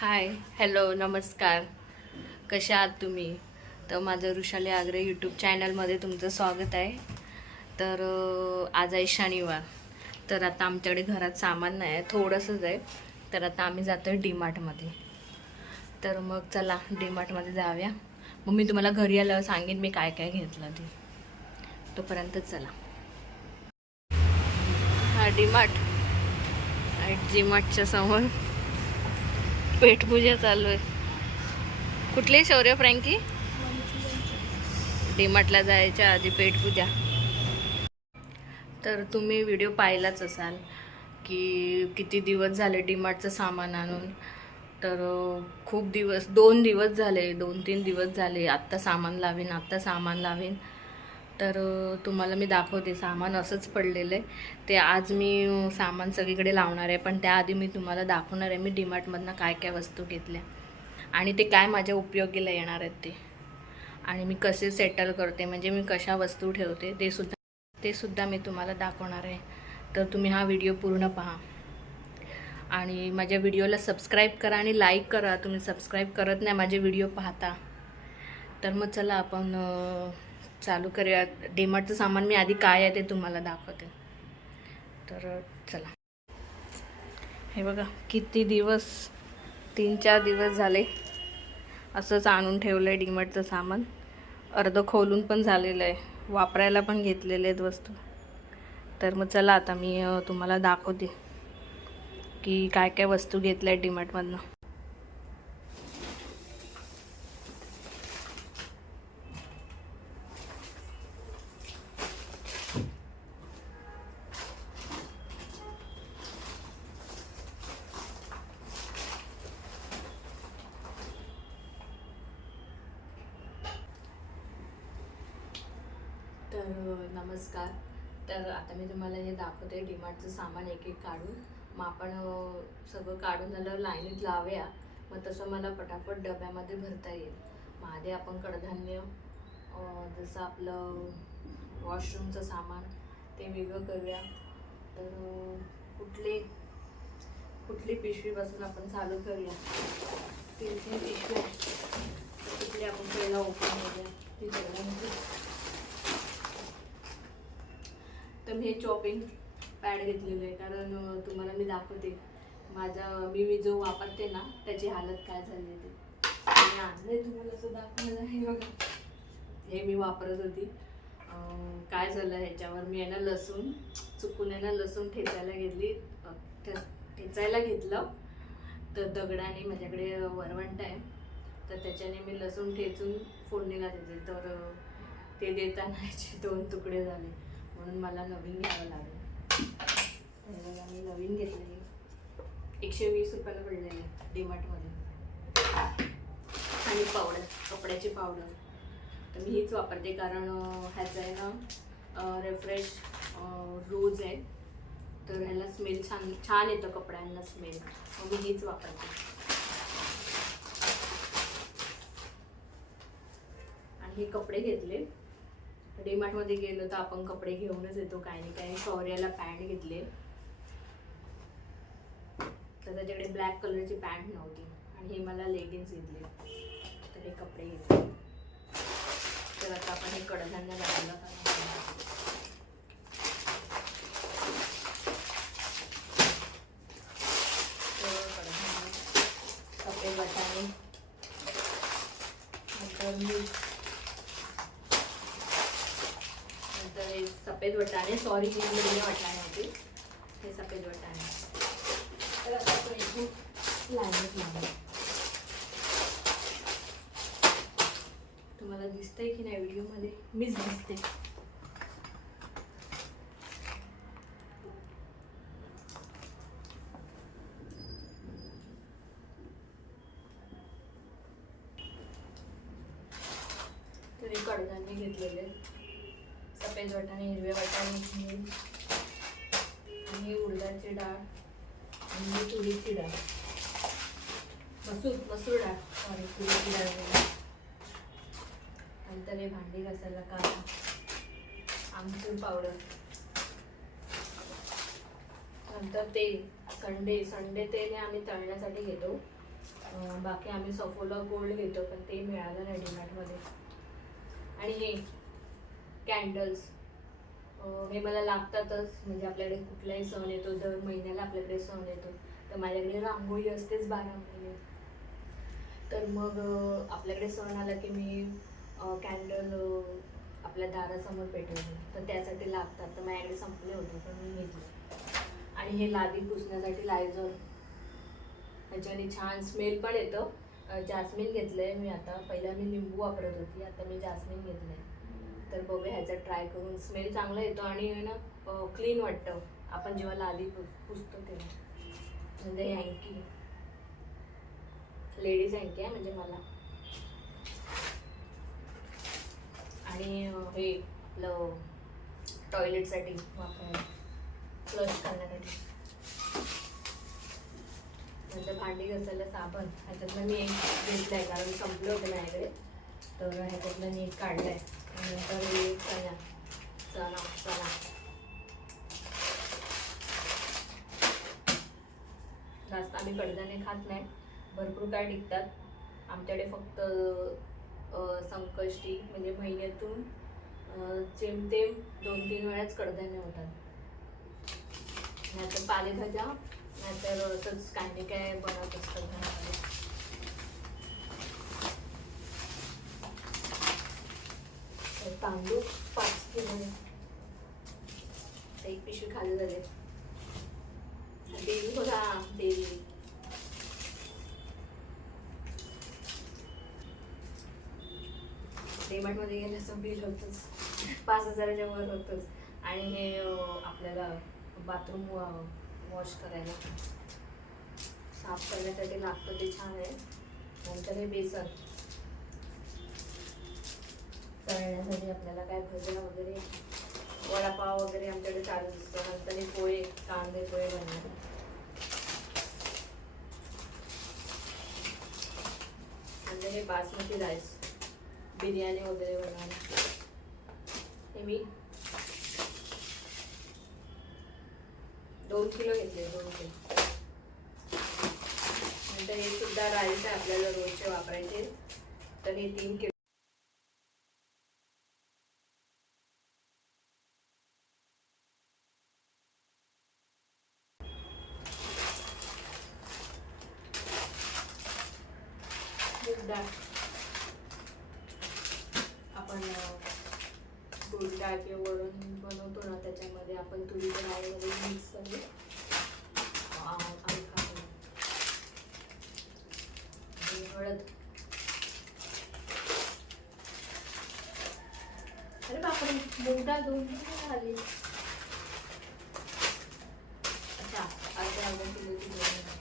हाय, hello, नमस्कार. कशा आहात तुम्ही? तर माझं ऋषाली आग्रे यूट्यूब चॅनलमध्ये तुमचं स्वागत आहे. तर आज आहे शनिवार. तर आता आमच्याकडे घरात सामान नाही आहे, थोडंसंच आहे. तर आता आम्ही जातो आहे डीमार्टमध्ये. तर मग चला डीमार्टमध्ये जाऊया. मग मी तुम्हाला घरी आल्यावर सांगेन मी काय काय घेतलं ते. तोपर्यंत चला. हा डीमार्ट. डीमार्टच्या समोर पेटपूजा चालू आहे. कुठली शौर्य फ्रँकी? डीमार्टला जायच्या आधी पेटपूजा. तर तुम्ही व्हिडिओ पाहिलाच असाल की किती दिवस झाले डीमार्टचं सामान आणून. तर खूप दिवस, 2 दिवस झाले, 2-3 दिवस झाले. आत्ता सामान लावेन. तर तुम्हाला मी दाखवते. सामान असंच पडलेलं आहे. ते आज मी सामान सगळीकडे लावणार आहे, पण त्याआधी मी तुम्हाला दाखवणार आहे मी डीमार्टमधनं काय काय वस्तू घेतल्या आणि ते काय माझ्या उपयोगीला येणार आहेत ते, आणि मी कसे सेटल करते, म्हणजे मी कशा वस्तू ठेवते ते सुद्धा मी तुम्हाला दाखवणार आहे. तर तुम्ही हा व्हिडिओ पूर्ण पहा आणि माझ्या व्हिडिओला सबस्क्राईब करा आणि लाईक करा. तुम्ही सबस्क्राईब करत नाही माझे व्हिडिओ पाहता. तर मग चला आपण चालू करूया. डीमार्टचं सामान मी आधी काय आहे ते तुम्हाला दाखवते. तर चला. हे बघा, किती दिवस, 3-4 दिवस झाले असंच आणून ठेवलं आहे डीमार्टचं सामान. अर्धं खोलून पण झालेलं आहे, वापरायला पण घेतलेले आहेत वस्तू. तर मग चला आता मी तुम्हाला दाखवते की काय काय वस्तू घेतल्या आहेत डीमार्टमधनं. तर नमस्कार. तर आता मी तुम्हाला हे दाखवते डीमार्टचं सामान एक एक काढून. मग आपण सगळं काढून झाल्यावर लाईनीत लावूया. मग तसं मला पटापट डब्यामध्ये भरता येईल. मग आधी आपण कडधान्य, जसं आपलं वॉशरूमचं सामान ते वेगळं करूया. तर कुठली पिशवीपासून आपण चालू करूया. 3 पिशवी आहे. कुठली आपण पहिला ओपन करूया ती सगळ्यांची. तर मी हे चॉपिंग पॅड घेतलेलं आहे, कारण तुम्हाला मी दाखवते मी जो वापरते ना त्याची हालत काय झाली ते. मी आणलंय तुम्हाला असं दाखवायला. हे बघा, हे मी वापरत होती. काय झालं, ह्याच्यावर मी चुकून लसूण ठेचायला घेतलं. तर दगडाने, माझ्याकडे वरवंटा आहे, तर त्याच्याने मी लसूण ठेचून फोडणीला देते. तर ते देताना याचे 2 तुकडे झाले, म्हणून मला नवीन घ्यावं लागलं. मी नवीन घेतले. 120 रुपयाला पडलेले डीमार्टमध्ये. आणि पावडर, कपड्याची पावडर, तर मी हीच वापरते, कारण ह्याचं आहे ना रिफ्रेश रोज आहे. तर ह्याला स्मेल छान येतं, कपड्यांना स्मेल. मग मी हीच वापरते. आणि हे कपडे घेतले. डीमार्टमध्ये गेलो तर आपण कपडे घेऊनच येतो, काही नाही काही. शौर्याला पॅन्ट घेतले, तर त्याच्याकडे ब्लॅक कलरची पॅन्ट नव्हती, आणि हे मला लेगिन्स घेतले. तर हे कपडे घेतले. तर आता आपण हे कडधान्य बाजूला काढूया. सफेद वाटाणे, नंतर सफेद वाटाणे, सॉरी मी हिरवे वाटाणे होते, हे सफेद वाटाणे. तर आता आपण इथून लाईनीत लावूया. तुम्हाला दिसतंय की नाही व्हिडिओमध्ये? मीच दिसते. तर हे कडधान्य घेतलेले, सफेद वाटाणे, हिरवे वाटाणे, आणि उडदाची डाळ, आणि तुरीची डाळ, मसूर डाळ, सॉरी तुरीची डाळ. नंतर हे भांडी घासायला काढा, आमचूर पावडर, नंतर तेल, संडे तेल हे आम्ही तळण्यासाठी घेतो. बाकी आम्ही सफोला गोल्ड घेतो, पण ते मिळालं नाही डीमार्टमध्ये. आणि हे कॅन्डल्स हे मला लागतातच. म्हणजे आपल्याकडे कुठलाही सण येतो, दर महिन्याला आपल्याकडे सण येतो, तर माझ्याकडे रांगोळी असतेच 12 महिने. तर मग आपल्याकडे सण आला की मी कॅन्डल आपल्या दारासमोर पेटवते, तर त्यासाठी लागतात. तर माझ्याकडे संपले होते तर मी घेतले. आणि हे लादी पुसण्यासाठी लायझॉल, ह्याच्याने छान स्मेल पण येतं. जास्मिन घेतलंय मी आता. पहिला मी लिंबू वापरत होती, आता मी जास्मिन घेतलंय. तर बघूया ह्याचा ट्राय करून. स्मेल चांगला येतो आणि ना क्लीन वाटतं आपण जेव्हा लादी पुसतो तेव्हा. म्हणजे हँकी, लेडीज हँकी आहे म्हणजे मला. आणि हे आपलं टॉयलेटसाठी वापरायला, फ्लश करण्यासाठी. नंतर भांडी घासायला साबण, ह्याच्यातलं मी एक घेतलंय कारण संपलं होतं माझ्याकडे, तर ह्याच्यातलं मी एक काढलंय. नंतर हे चणा चणा चणा जास्त आम्ही कडधान्य खात नाही, भरपूर काय टिकतात आमच्याकडे. फक्त संकष्टी म्हणजे महिन्यातून जेमतेम 2-3 वेळाच कडधान्य होतात. नाहीतर पालेभाज्या, नाहीतर असंच काही काय बनवत असतात घरामध्ये. तांदूळ 5 किलो, एक पिशवी खाली झाले. देवी बघा, देवी डीमार्टमध्ये गेल्याचं बिल होतंच, 5,000च्या वर होतंच. आणि हे आपल्याला बाथरूम वॉश करायला, साफ करण्यासाठी लागतं, ते छान आहे. नंतर हे बेसन तळण्यासाठी, आपल्याला काय भज्या वगैरे, वडापाव वगैरे आमच्याकडे चालू असतं. नंतर हे पोहे, कांदे पोहे बनवणार. नंतर हे बासमती राईस, बिर्याणी वगैरे बनवायला. हे मी 2 किलो घेतले, 2 किलो. नंतर हे सुद्धा राईस आहे आपल्याला रोजचे वापरायचे, तर हे 3 किलो. डाळ आपण दूध डाळ किंवा वरण बनवतो ना, त्याच्यामध्ये आपण तुरीच्या डाळीमध्ये मिक्स करून आम्ही खातो. हळद, अरे बापरे, मूग डाळ 2 किलो आली. अच्छा, अर्धा किलोची 2.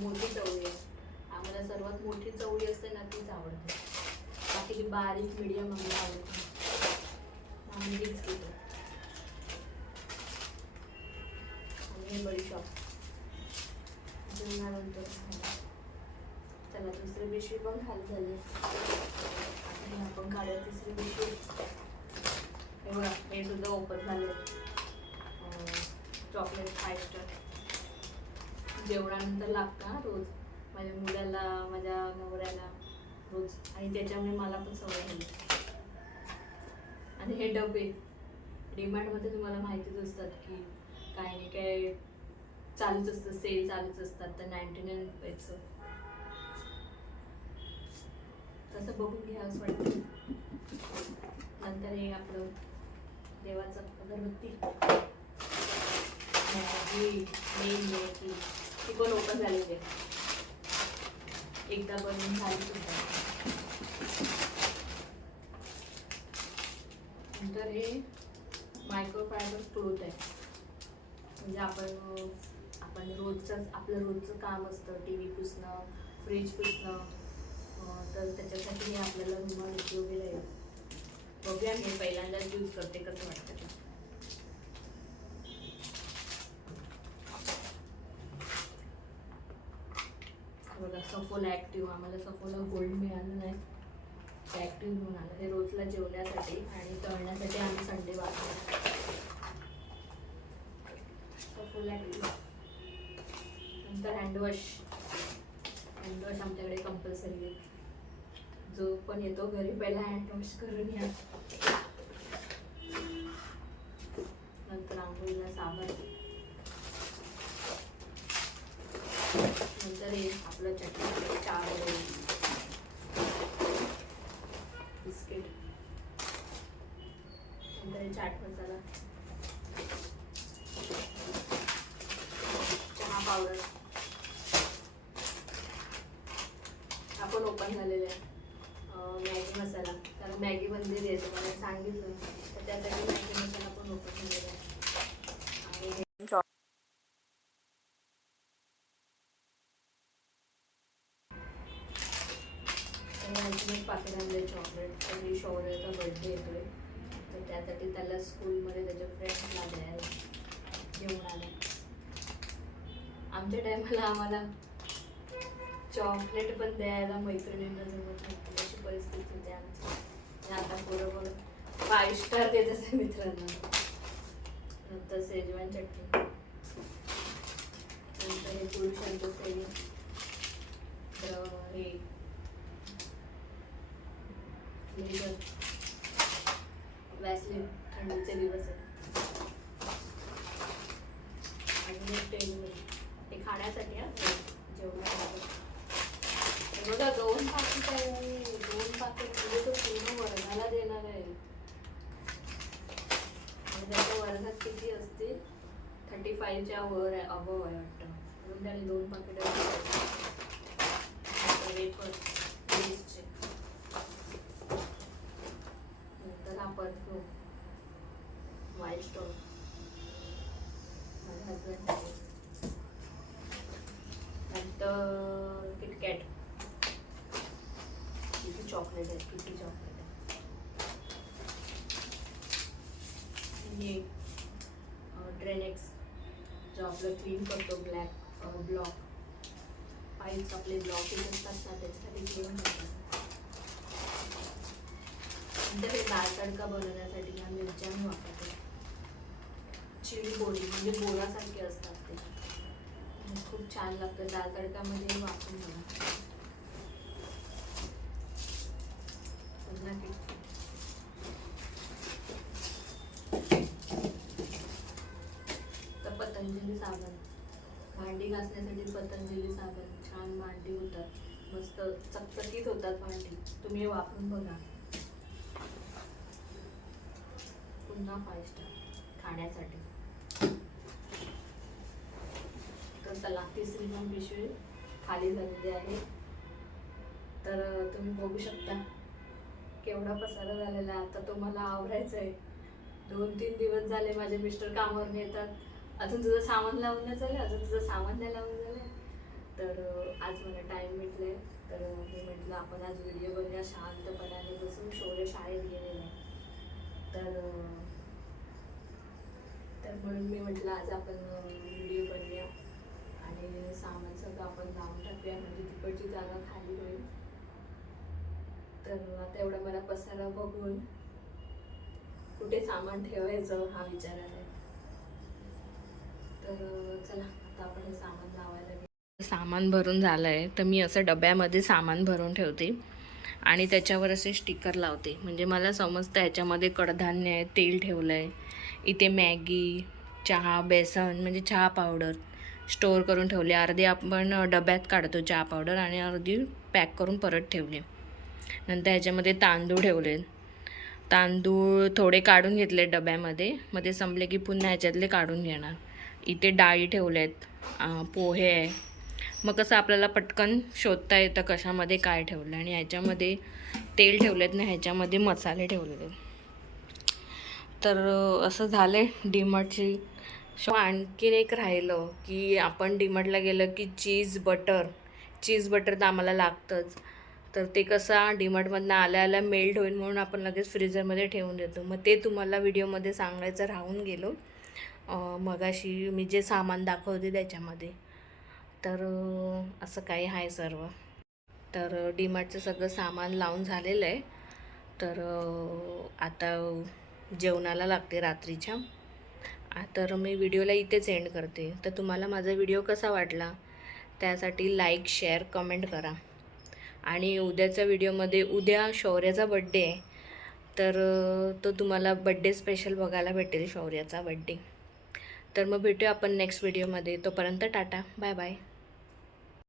मोठी चवळी आहे आम्हाला, सर्वात मोठी चवळी असते ना तीच आवडते. बाकी ती बारीक मीडियम आम्हाला आवडते, आम्ही तीच घेतो. आणि हे बडीशॉप जेवणानंतर. चला, दुसरी पिशवी पण खाली झाली. आता आपण काढूया तिसरी पिशवी. हे बघा, हे सुद्धा ओपन झाले. चॉकलेट 5 स्टार जेवणानंतर लागतं रोज, माझ्या मुलाला, माझ्या नवऱ्याला रोज, आणि त्याच्यामुळे मला पण सवय झाली. आणि हे डबे डीमार्टमध्ये तुम्हाला माहितीच असतात की काही नाही काय चालूच असतं, सेल चालूच असतात. तर 99 रुपयाचं तसं बघून घ्यावंच वाटतं. नंतर हे आपलं देवाचं अगरबत्ती, मेन ती पण ओपन झालेली आहे, एकदा बनवून झाली सुद्धा. नंतर हे मायक्रोफायबर क्लोथ आहे, म्हणजे आपण रोजचं आपलं रोजचं काम असतं, टी व्ही पुसणं, फ्रीज पुसणं, तर त्याच्यासाठी हे आपल्याला रुमाल उपयोगीला येईल. बघूया, मी पहिल्यांदाच यूज करते, कसं वाटतं ते. बघा, सफोला ॲक्टिव्ह, आम्हाला सफोला गोल्ड मिळालं नाही, ॲक्टिव्ह घेऊन आलं. हे रोजला जेवण्यासाठी आणि तळण्यासाठी आम्ही संडे वापरतो. फुल ॲक्टिव्ह. नंतर हँडवॉश आमच्याकडे कंपल्सरी आहे. जो पण येतो घरी पहिला हँडवॉश करून या. नंतर आंघोळीला साबण. नंतर हे आपलं चटणी, चहा वगैरे, बिस्किट. नंतर चाट मसाला, चहा पावडर आपण ओपन झालेलं आहे. मॅगी मसाला, कारण मॅगी बंदी द्यायचं मला सांगितलं, तर त्यासाठी मॅगी मसाला पण ओपन झालेला आहे. आणि आणखी एक पाकिट आणलं चॉकलेट. तर शौर्याचा बर्थडे येतोय, तर त्यासाठी त्याला स्कूलमध्ये त्याच्या फ्रेंड्सला द्यायला घेऊन आलं. आमच्या टायमाला आम्हाला चॉकलेट पण द्यायला मैत्रिणींना जमत नव्हती, अशी परिस्थिती होती आमची. आणि आता बरोबर 5 स्टार देत असे मित्रांना. नंतर शेजवान चटणी. नंतर हे पुरुषांचं सेविंग. तर हे वॅसलीन, थंडीचे दिवस आहे. अजून एक टेबल हे खाण्यासाठी जेवणासाठी. बघा 2 पाकिट आहे. 2 पाकिट म्हणजे तो पूर्ण वर्गाला देणार आहे. आणि त्याच्या वर्गात किती असतील? 35च्या वर आहे, अबव आहे वाटतं. म्हणून त्याने 2 पाकिट वेफर चे. नंतर हा परफ्यूम वाईल्ड स्टोन माझ्या हजबंड. नंतर किटकॅट. किती चॉकलेट आहे, किती चॉकलेट आहे. आणि ड्रेनेक्स जो आपलं क्लीन करतो, ब्लॉक पाईप्स आपले ब्लॉक येत असतात ना, त्याच्यासाठी क्लीन करतात. नंतर हे दाल तडका बनवण्यासाठी ह्या मिरच्या मी वापरते. चिली बोरी म्हणजे बोरासारखे असतात ते, खूप छान लागतं. दाल तडकामध्ये वापरून बघा. तर पतंजली साबण, भांडी घासण्यासाठी पतंजली साबण. छान भांडी होतात, मस्त चकचकीत होतात भांडी. तुम्ही हे वापरून बघा. पुन्हा 5 स्टार खाण्यासाठी. तर चला, तिसरी पण पिशवी खाली झालेली आहे. तर तुम्ही बघू शकता केवढा पसारा झालेला आहे. आता तो मला आवरायचा आहे. 2-3 दिवस झाले माझे मिस्टर कामावरून येतात, अजून तुझं सामान लावून नाही झालं, अजून तुझं सामान नाही लावून झालं. तर आज मला टाईम भेटलाय, तर मी म्हटलं आपण आज व्हिडिओ बनवूया. शांतपणाने बसून. शौर्य शाळेत गेलेला आहे, तर म्हणून मी म्हटलं आज आपण व्हिडिओ बनवूया आणि सामान सगळं आपण लावून टाकूया, म्हणजे तिकडची जागा खाली होईल. तर आता एवढा मला पसारा बघून कुठे सामान ठेवायचं हा विचार आलाय. तर चला, आता आपण हे सामान लावायला. सामान भरून झालं आहे, तर मी असं डब्यामध्ये सामान भरून ठेवते आणि त्याच्यावर असे स्टिकर लावते, म्हणजे मला समजतं याच्यामध्ये कडधान्य आहे, तेल ठेवलं आहे. इथे मॅगी, चहा, बेसन म्हणजे चहा पावडर स्टोअर करून ठेवले. अर्धी आपण डब्यात काढतो चहा पावडर आणि अर्धी पॅक करून परत ठेवले. नंतर ह्याच्यामध्ये तांदूळ ठेवले. तांदूळ थोडे काढून घेतले डब्यामध्ये, मग ते संपले की पुन्हा ह्याच्यातले काढून घेणार. इथे डाळी ठेवल्यात, पोहे आहे. मग कसं आपल्याला पटकन शोधता येतं कशामध्ये काय ठेवलं. आणि ह्याच्यामध्ये तेल ठेवलेत ना, ह्याच्यामध्ये मसाले ठेवलेले. तर असं झालं आहे डीमार्टची. आणखीन एक राहिलं की आपण डीमार्टला गेलं की चीज बटर तर आम्हाला लागतंच. तर ते कसं डीमार्टमधनं आल्या मेल्ट होईल म्हणून आपण लगेच फ्रीजरमध्ये ठेवून देतो. मग ते तुम्हाला व्हिडिओमध्ये सांगायचं राहून गेलो मगाशी मी जे सामान दाखवते त्याच्यामध्ये. तर असं काही आहे सर्व. तर डीमार्टचं सगळं सामान लावून झालेलं आहे. तर आता जेवणाला लागते रात्रीच्या. तर मी व्हिडिओला इथेच एंड करते. तर तुम्हाला माझा व्हिडिओ कसा वाटला त्यासाठी लाईक शेअर कमेंट करा. आणि उद्याच्या व्हिडिओमध्ये उद्या शौर्याचा बड्डे आहे, तर तो तुम्हाला बड्डे स्पेशल बघायला भेटेल, शौर्याचा बड्डे. तर मग भेटूया आपण नेक्स्ट व्हिडिओमध्ये. तोपर्यंत टाटा बाय बाय.